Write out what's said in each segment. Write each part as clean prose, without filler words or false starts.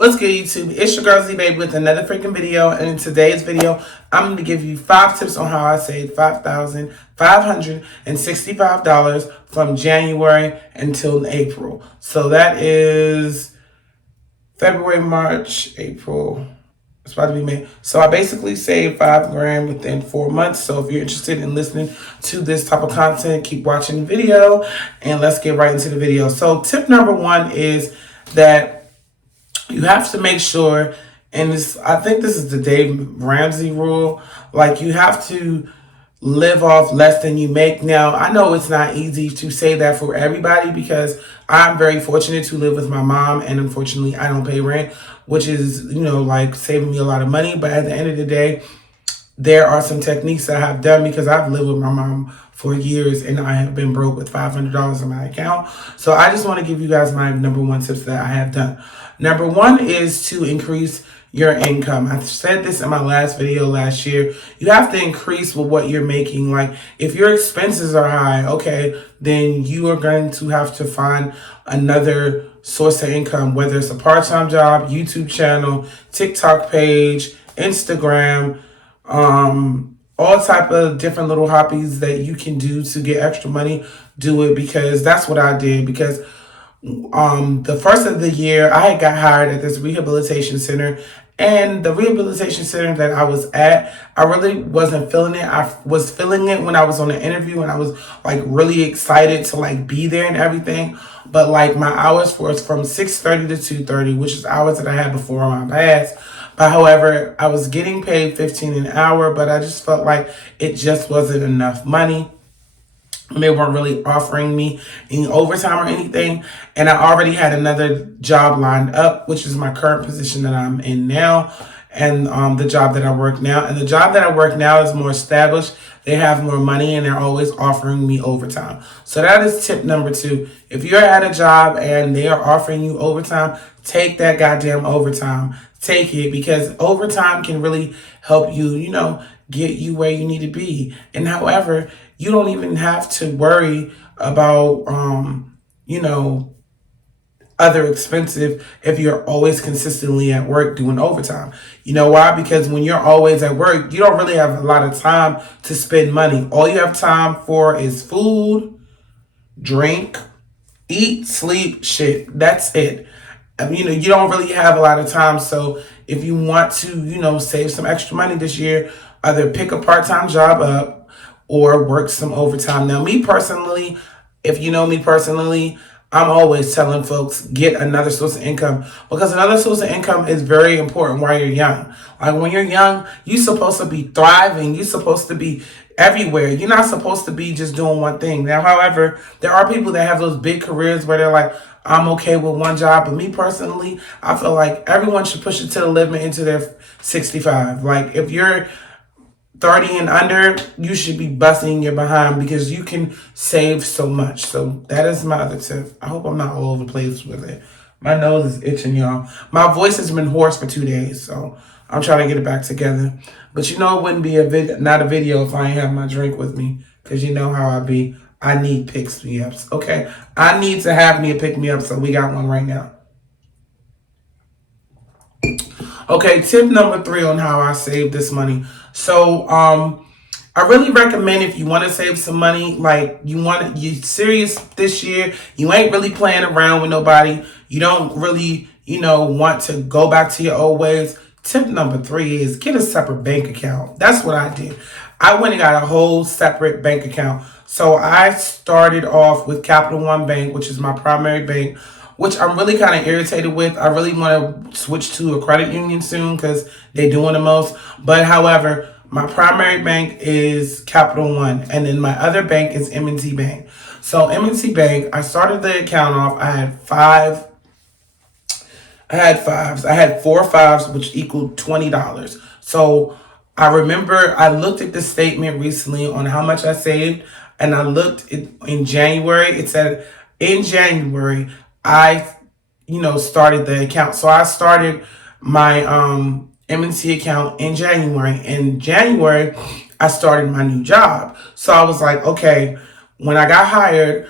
What's good, YouTube? It's your girl Z Baby with another freaking video, and in today's video, I'm going to give you 5 tips on how I saved $5,565 from January until April. So that is February, March, April. It's about to be May. So I basically saved $5,000 within 4 months. So if you're interested in listening to this type of content, keep watching the video, and let's get right into the video. So tip number 1 is that you have to make sure, and I think this is the Dave Ramsey rule, like you have to live off less than you make. Now, I know it's not easy to say that for everybody because I'm very fortunate to live with my mom, and unfortunately I don't pay rent, which is, like saving me a lot of money. But at the end of the day, there are some techniques that I've done because I've lived with my mom for years and I have been broke with $500 in my account. So I just want to give you guys my number 1 tips that I have done. Number 1 is to increase your income. I said this in my last video last year. You have to increase with what you're making. Like if your expenses are high, okay, then you are going to have to find another source of income, whether it's a part-time job, YouTube channel, TikTok page, Instagram, all type of different little hobbies that you can do to get extra money. Do it, because that's what I did. Because the first of the year, I had got hired at this rehabilitation center, and the rehabilitation center that I was at, I really wasn't feeling it. I was feeling it when I was on the interview, and I was like really excited to like be there and everything. But like my hours was from 6:30 to 2:30, which is hours that I had before my pass. But however, I was getting paid $15 an hour, but I just felt like it just wasn't enough money. They weren't really offering me any overtime or anything. And I already had another job lined up, which is my current position that I'm in now, and the job that I work now. And the job that I work now is more established. They have more money, and they're always offering me overtime. So that is tip number 2. If you're at a job and they are offering you overtime, take that goddamn overtime. Take it, because overtime can really help you, get you where you need to be. And however, you don't even have to worry about, other expensive if you're always consistently at work doing overtime. You know why? Because when you're always at work, you don't really have a lot of time to spend money. All you have time for is food, drink, eat, sleep, shit. That's it. You don't really have a lot of time. So if you want to, save some extra money this year, either pick a part-time job up or work some overtime. Now, me personally, if you know me personally, I'm always telling folks, get another source of income, because another source of income is very important while you're young. Like when you're young, you're supposed to be thriving. You're supposed to be everywhere. You're not supposed to be just doing one thing. Now, however, there are people that have those big careers where they're like, I'm okay with one job. But me personally, I feel like everyone should push it to the limit into their 65. Like if you're 30 and under, you should be busting your behind, because you can save so much. So that is my other tip. I hope I'm not all over the place with it. My nose is itching, y'all. My voice has been hoarse for 2 days, so I'm trying to get it back together. But it wouldn't be not a video if I ain't have my drink with me, because you know how I be. I need pick-me-ups, okay? I need to have me a pick-me-up, so we got one right now. Okay, tip number 3 on how I save this money. So, I really recommend, if you want to save some money, like you serious this year, you ain't really playing around with nobody, you don't really, want to go back to your old ways. Tip number 3 is get a separate bank account. That's what I did. I went and got a whole separate bank account. So I started off with Capital One Bank, which is my primary bank, which I'm really kind of irritated with. I really want to switch to a credit union soon because they're doing the most. But however, my primary bank is Capital One, and then my other bank is M&T Bank. So M&T Bank, I started the account off. I had 4 fives, which equaled $20. So I remember I looked at the statement recently on how much I saved, and I looked in January. It said in January, I, started the account. So I started my M&T account in January. In January, I started my new job. So I was like, okay, when I got hired,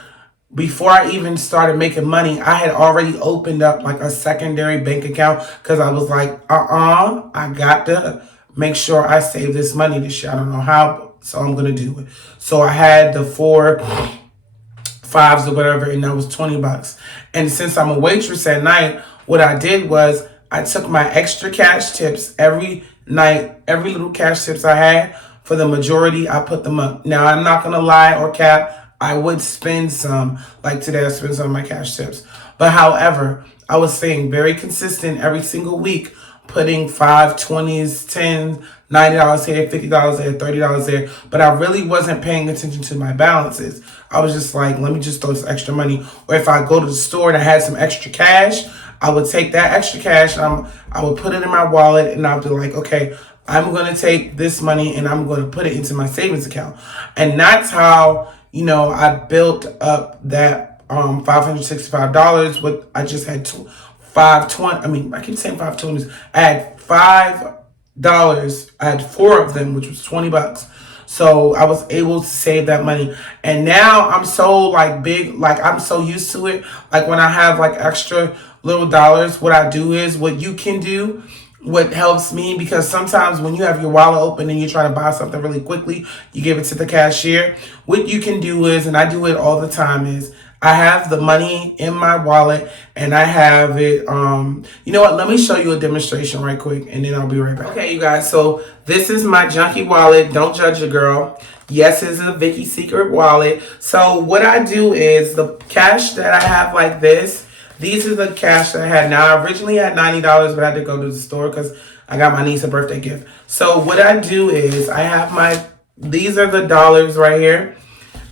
before I even started making money, I had already opened up like a secondary bank account because I was like, I got to make sure I save this money this year. I don't know how, so I'm going to do it. So I had the 4 5s or whatever, and that was $20. And since I'm a waitress at night, what I did was I took my extra cash tips every night, every little cash tips I had. For the majority, I put them up. Now, I'm not going to lie or cap. I would spend some, like today I spent some of my cash tips. But however, I was staying very consistent every single week, putting 5, 20s, 10s, $90 here, $50 there, $30 there. But I really wasn't paying attention to my balances. I was just like, let me just throw this extra money. Or if I go to the store and I had some extra cash, I would take that extra cash and I would put it in my wallet, and I would be like, okay, I'm going to take this money and I'm going to put it into my savings account. And that's how, I built up that $565 with, I just had 520. I mean, I keep saying 520s. I had $5. I had 4 of them, which was $20. So I was able to save that money. And now I'm so like big, like I'm so used to it. Like when I have like extra little dollars, what I do is what you can do, what helps me, because sometimes when you have your wallet open and you're trying to buy something really quickly, you give it to the cashier. What you can do is, and I do it all the time, is I have the money in my wallet and I have it, you know what, let me show you a demonstration right quick and then I'll be right back. Okay, you guys, so this is my junky wallet. Don't judge a girl. Yes, it's a Vicky's Secret wallet. So what I do is the cash that I have like this, these are the cash that I had. Now, I originally had $90, but I had to go to the store because I got my niece a birthday gift. So what I do is I have these are the dollars right here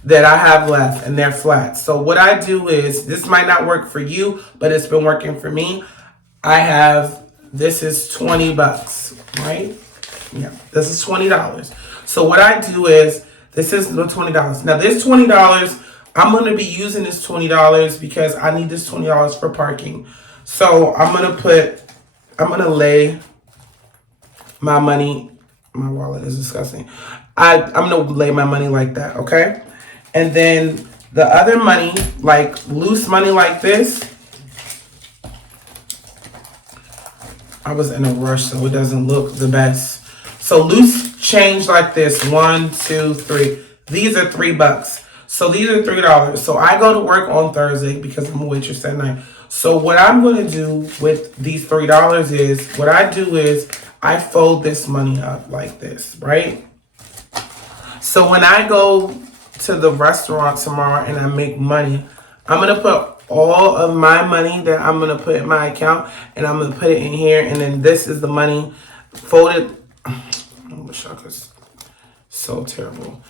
that I have left, and they're flat. So what I do is, this might not work for you, but it's been working for me. This is $20, right? Yeah, this is $20. So what I do is, this is the $20. Now this $20, I'm going to be using this $20 because I need this $20 for parking. So I'm going to lay my money, my wallet is disgusting. I'm going to lay my money like that, okay? And then the other money, like loose money like this, I was in a rush, so it doesn't look the best. So loose change like this, 1, 2, 3. These are $3. So these are $3. So I go to work on Thursday because I'm a waitress at night. So what I'm going to do with these $3 is, what I do is I fold this money up like this, right? So when I go to the restaurant tomorrow and I make money, I'm going to put all of my money that I'm going to put in my account and I'm going to put it in here. And then this is the money folded. I wish I could. So terrible.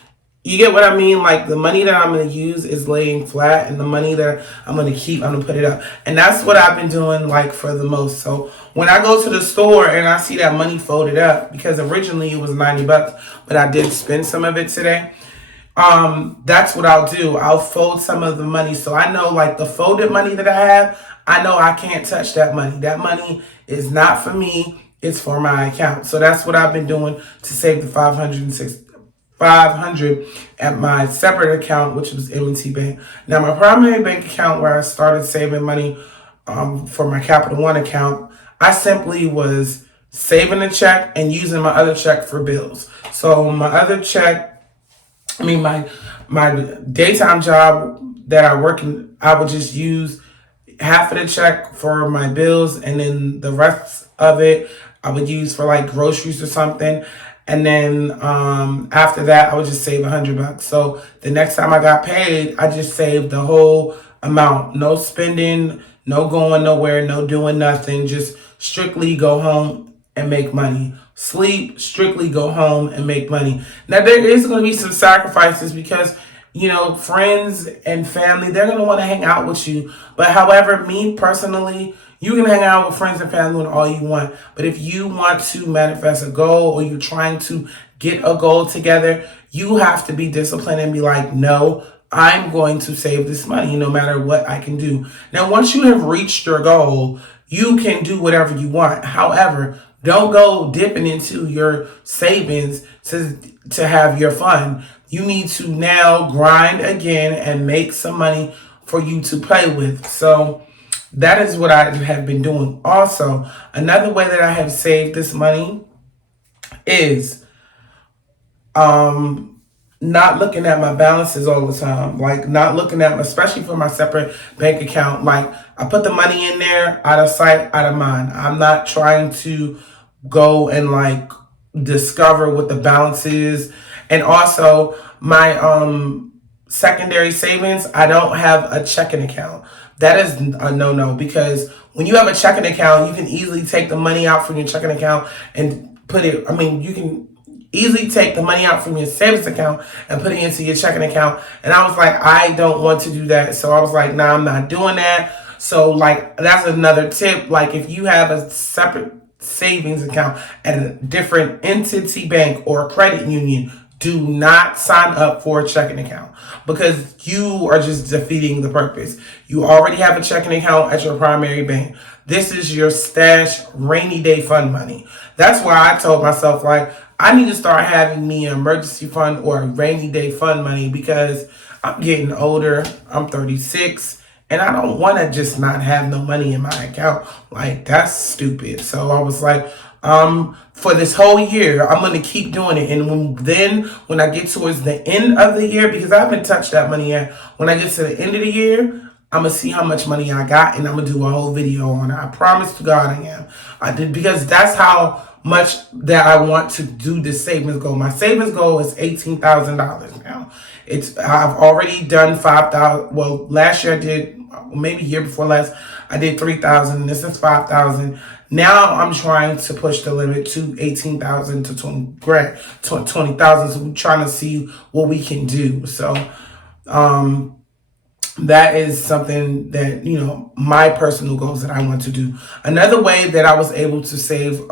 You get what I mean? Like the money that I'm going to use is laying flat, and the money that I'm going to keep, I'm going to put it up. And that's what I've been doing like for the most. So when I go to the store and I see that money folded up, because originally it was $90, but I did spend some of it today. That's what I'll do. I'll fold some of the money. So I know like the folded money that I have, I know I can't touch that money. That money is not for me. It's for my account. So that's what I've been doing to save the $500 at my separate account, which was M&T Bank. Now, my primary bank account, where I started saving money for my Capital One account, I simply was saving a check and using my other check for bills. So my other check, my daytime job that I work in, I would just use half of the check for my bills, and then the rest of it I would use for like groceries or something. And then after that, I would just save $100. So the next time I got paid, I just saved the whole amount. No spending, no going nowhere, no doing nothing. Just strictly go home and make money. Sleep, strictly go home and make money. Now, there is going to be some sacrifices because, friends and family, they're going to want to hang out with you. But however, me personally, you can hang out with friends and family and all you want. But if you want to manifest a goal, or you're trying to get a goal together, you have to be disciplined and be like, no, I'm going to save this money no matter what I can do. Now, once you have reached your goal, you can do whatever you want. However, don't go dipping into your savings to have your fun. You need to now grind again and make some money for you to play with. So that is what I have been doing. Also, another way that I have saved this money is not looking at my balances all the time. Like not looking at my, especially for my separate bank account. Like I put the money in there, out of sight, out of mind. I'm not trying to go and like discover what the balance is. And also my secondary savings, I don't have a checking account. That is a no-no, because when you have a checking account, you can easily take the money out from your checking account and put it, I mean, you can easily take the money out from your savings account and put it into your checking account. And I was like, I don't want to do that. So I was like, nah, I'm not doing that. So like, that's another tip. Like if you have a separate savings account at a different entity bank or credit union, do not sign up for a checking account, because you are just defeating the purpose. You already have a checking account at your primary bank. This is your stash rainy day fund money. That's why I told myself, like, I need to start having me an emergency fund or a rainy day fund money, because I'm getting older. I'm 36. And I don't want to just not have no money in my account. Like, that's stupid. So I was like, for this whole year, I'm going to keep doing it. And when I get towards the end of the year, because I haven't touched that money yet, when I get to the end of the year, I'm going to see how much money I got, and I'm going to do a whole video on it. I promise to God I am. I did, because that's how much that I want to do this savings goal. My savings goal is $18,000 now. I've already done 5,000. Well, last year I did, maybe year before last, I did 3,000. This is 5,000. Now I'm trying to push the limit to 18,000 to 20,000. So we're trying to see what we can do. So, that is something that, my personal goals that I want to do. Another way that I was able to save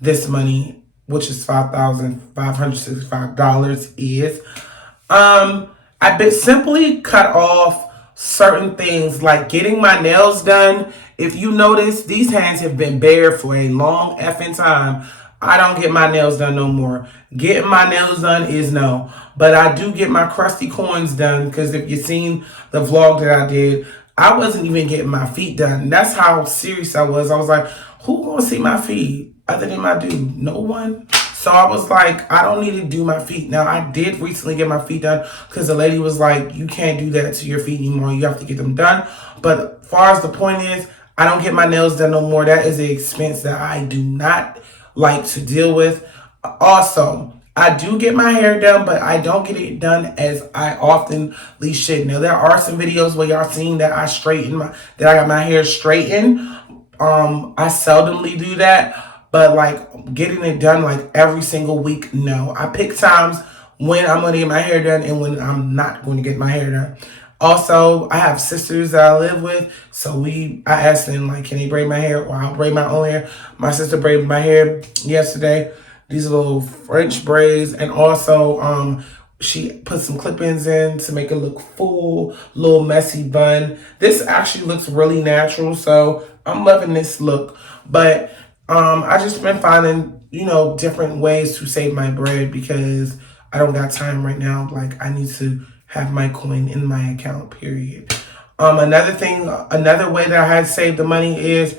this money, which is $5,565, is I've been simply cut off certain things, like getting my nails done. If you notice, these hands have been bare for a long effing time. I don't get my nails done no more. Getting my nails done is no. But I do get my crusty corns done, because if you've seen the vlog that I did, I wasn't even getting my feet done. That's how serious I was. I was like, who gonna see my feet other than my dude? No one. So I was like, I don't need to do my feet. Now, I did recently get my feet done, because the lady was like, you can't do that to your feet anymore. You have to get them done. But as far as the point is, I don't get my nails done no more. That is an expense that I do not like to deal with. Also, I do get my hair done, but I don't get it done as I often should. Now, there are some videos where y'all seen that I got my hair straightened. I seldomly do that. But like getting it done like every single week, no. I pick times when I'm going to get my hair done and when I'm not going to get my hair done. Also, I have sisters that I live with, so I asked them, like, can they braid my hair, or I'll braid my own hair. My sister braided my hair yesterday. These little French braids, and also she put some clip-ins in to make it look full, little messy bun. This actually looks really natural, so I'm loving this look. But I just been finding, different ways to save my bread, because I don't got time right now. Like, I need to have my coin in my account, period. Another way that I had saved the money is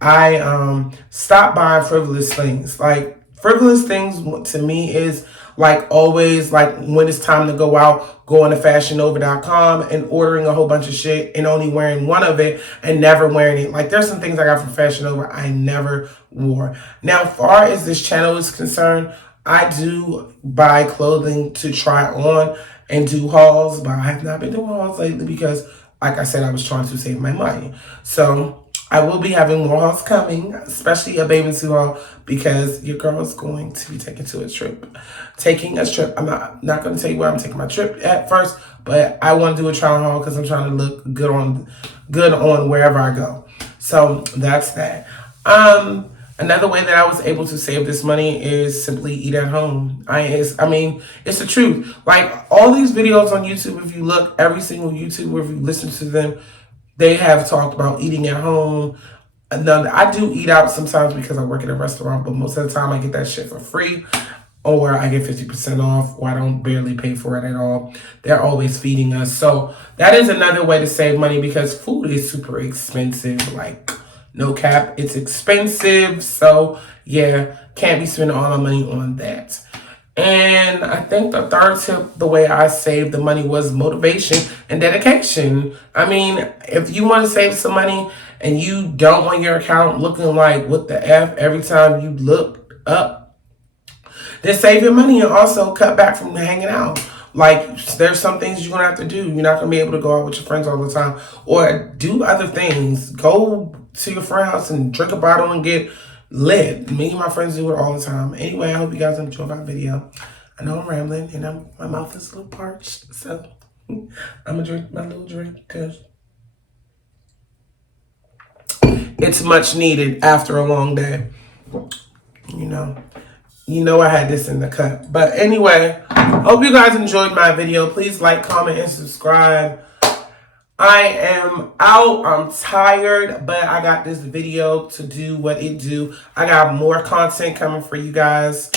I stopped buying frivolous things. Like, frivolous things to me is like always, like when it's time to go out, going to fashionnova.com and ordering a whole bunch of shit and only wearing one of it and never wearing it. Like, there's some things I got from Fashion Nova I never wore. Now, as far as this channel is concerned, I do buy clothing to try on and do hauls, but I have not been doing hauls lately because, like I said, I was trying to save my money. So I will be having more hauls coming, especially a bathing suit haul, because your girl is going to be taking a trip. I'm not going to tell you where I'm taking my trip at first, but I want to do a trial haul because I'm trying to look good on wherever I go. So that's that. Another way that I was able to save this money is simply eat at home. It's the truth. Like, all these videos on YouTube, if you look, every single YouTuber, if you listen to them, they have talked about eating at home. I do eat out sometimes because I work at a restaurant, but most of the time I get that shit for free. or I get 50% off, or I don't barely pay for it at all. They're always feeding us. So that is another way to save money because food is super expensive. Like, no cap, it's expensive. So yeah, can't be spending all our money on that. And I think the third tip, the way I saved the money, was motivation and dedication. I mean, if you want to save some money and you don't want your account looking like what the F every time you look up, then save your money and also cut back from hanging out. Like, there's some things you're going to have to do. You're not going to be able to go out with your friends all the time or do other things. Go to your friend's house and drink a bottle and get lit. Me and my friends do it all the time. Anyway, I hope you guys enjoyed my video. I know I'm rambling and my mouth is a little parched. So I'm going to drink my little drink because it's much needed after a long day. You know I had this in the cut. But anyway, hope you guys enjoyed my video. Please like, comment, and subscribe. I am out. I'm tired, but I got this video to do what it do. I got more content coming for you guys.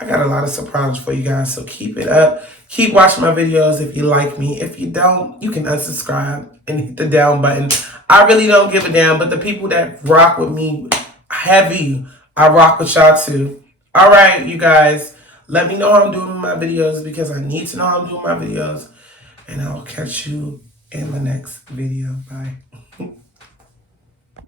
I got a lot of surprises for you guys, so keep it up. Keep watching my videos if you like me. If you don't, you can unsubscribe and hit the down button. I really don't give a damn, but the people that rock with me heavy, I rock with y'all too. All right, you guys, let me know how I'm doing my videos because I need to know how I'm doing my videos. And I'll catch you in the next video. Bye.